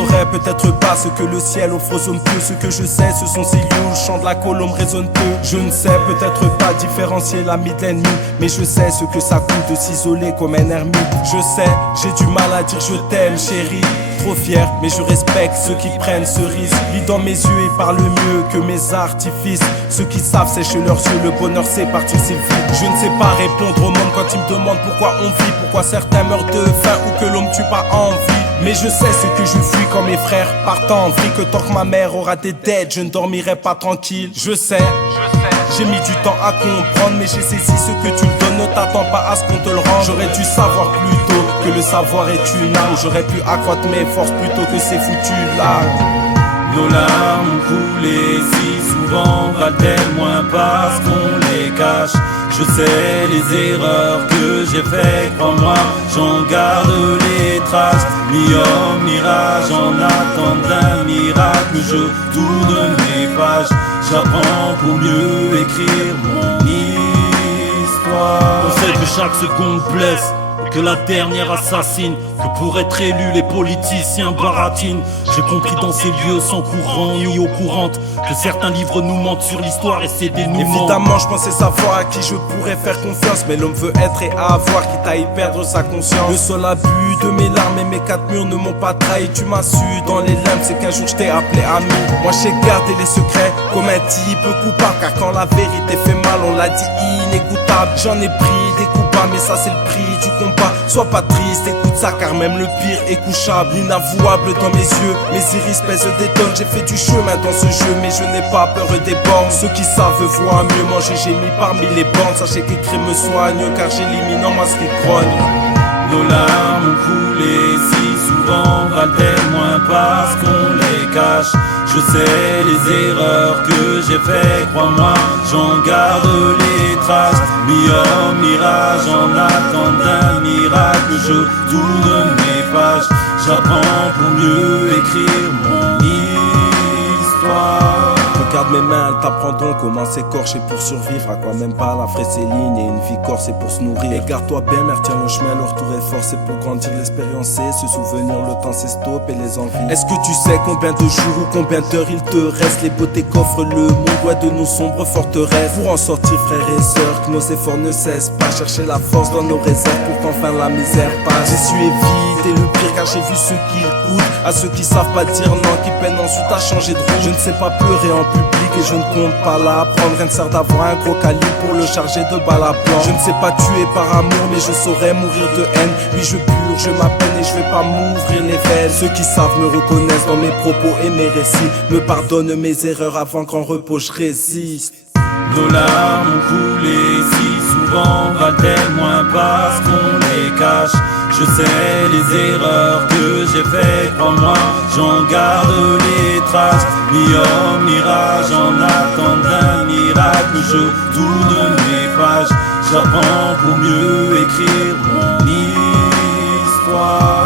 saurais peut-être pas ce que le ciel offre aux hommes pieux. Ce que je sais, ce sont ces lieux où le chant de la colombe résonne peu. Je ne sais peut-être pas différencier l'ami de l'ennemi, mais je sais ce que ça coûte de s'isoler comme un ermite. Je sais, j'ai du mal à dire je t'aime chérie. Trop fier, mais je respecte ceux qui prennent ce risque. Lis dans mes yeux et parle mieux que mes artifices. Ceux qui savent sécher leurs yeux, le bonheur c'est parti si vite. Je ne sais pas répondre au monde quand il me demande pourquoi on vit, pourquoi certains meurent de faim ou que l'homme tue pas envie. Mais je sais ce que je fuis quand mes frères partent en vrille, que tant que ma mère aura des dettes, je ne dormirai pas tranquille. Je sais, j'ai mis du temps à comprendre, mais j'ai saisi ce que tu me donnes. Ne t'attends pas à ce qu'on te le rende. J'aurais dû savoir plus tôt que le savoir est une arme. J'aurais pu accroître mes forces plutôt que ces foutues larmes. Nos larmes ont coulé si souvent, valent-elles moins parce qu'on les cache? Je sais les erreurs que j'ai faites, crois-moi, j'en garde les traces. Mi-homme, mirage, en attente d'un miracle, je tourne mes pages. J'apprends pour mieux écrire mon histoire. On sait que chaque seconde blesse, que la dernière assassine, que pour être élu les politiciens baratinent. J'ai compris dans ces lieux sans courant ni eau courante que certains livres nous mentent sur l'histoire et c'est dénouement. Évidemment je pensais savoir à qui je pourrais faire confiance, mais l'homme veut être et avoir quitte à y perdre sa conscience. Le seul abus de mes larmes et mes quatre murs ne m'ont pas trahi. Tu m'as su dans les limbes, c'est qu'un jour je t'ai appelé ami. Moi j'ai gardé les secrets comme un type coupable, car quand la vérité fait mal on l'a dit inécoutable. J'en ai pris des coups bas, mais ça c'est le prix du combat. Sois pas triste, écoute ça car même le pire est couchable. Inavouable dans mes yeux, mes iris pèsent des tonnes. J'ai fait du chemin dans ce jeu, mais je n'ai pas peur des bornes. Ceux qui savent voient mieux manger, j'ai mis parmi les bornes. Sachez qu'écrire me soigne car j'élimine en moi ce qui grogne. Nos larmes ont coulé si souvent, valent-elles moins parce qu'on les cache? Je sais les erreurs que j'ai faites, crois-moi, j'en garde les traces. Mi-homme, mirage, en attente d'un miracle, je tourne mes pages. J'apprends pour mieux écrire mon histoire. Regarde mes mains, elles t'apprendront comment s'écorcher pour survivre. À quoi même pas la vraie Céline et une vie corse c'est pour se nourrir. Égare-toi bien, mère, tiens le chemin, le retour est fort. C'est pour grandir, l'expériencer, se souvenir, le temps c'est stop et les envies. Est-ce que tu sais combien de jours ou combien d'heures il te reste? Les beautés qu'offre le monde, loin de nos sombres forteresses. Pour en sortir frères et sœurs, que nos efforts ne cessent pas. Chercher la force dans nos réserves pour qu'enfin la misère passe. J'ai su éviter le pire car j'ai vu ce qu'il coûte à ceux qui savent pas dire non, qui peinent ensuite à changer de route. Je ne sais pas pleurer en public et je ne compte pas l'apprendre. Rien ne sert d'avoir un gros calibre pour le charger de balles à blanc. Je ne sais pas tuer par amour mais je saurais mourir de haine. Oui je purge ma peine et je vais pas m'ouvrir les veines. Ceux qui savent me reconnaissent dans mes propos et mes récits, me pardonnent mes erreurs avant qu'en repos je résiste. Nos larmes ont coulé si souvent, valent-elles moins parce qu'on les cache? Je sais les erreurs que j'ai faites, crois-moi, j'en garde les traces. Mi-homme, mirage, en attente d'un miracle, je tourne mes pages. J'apprends pour mieux écrire mon histoire.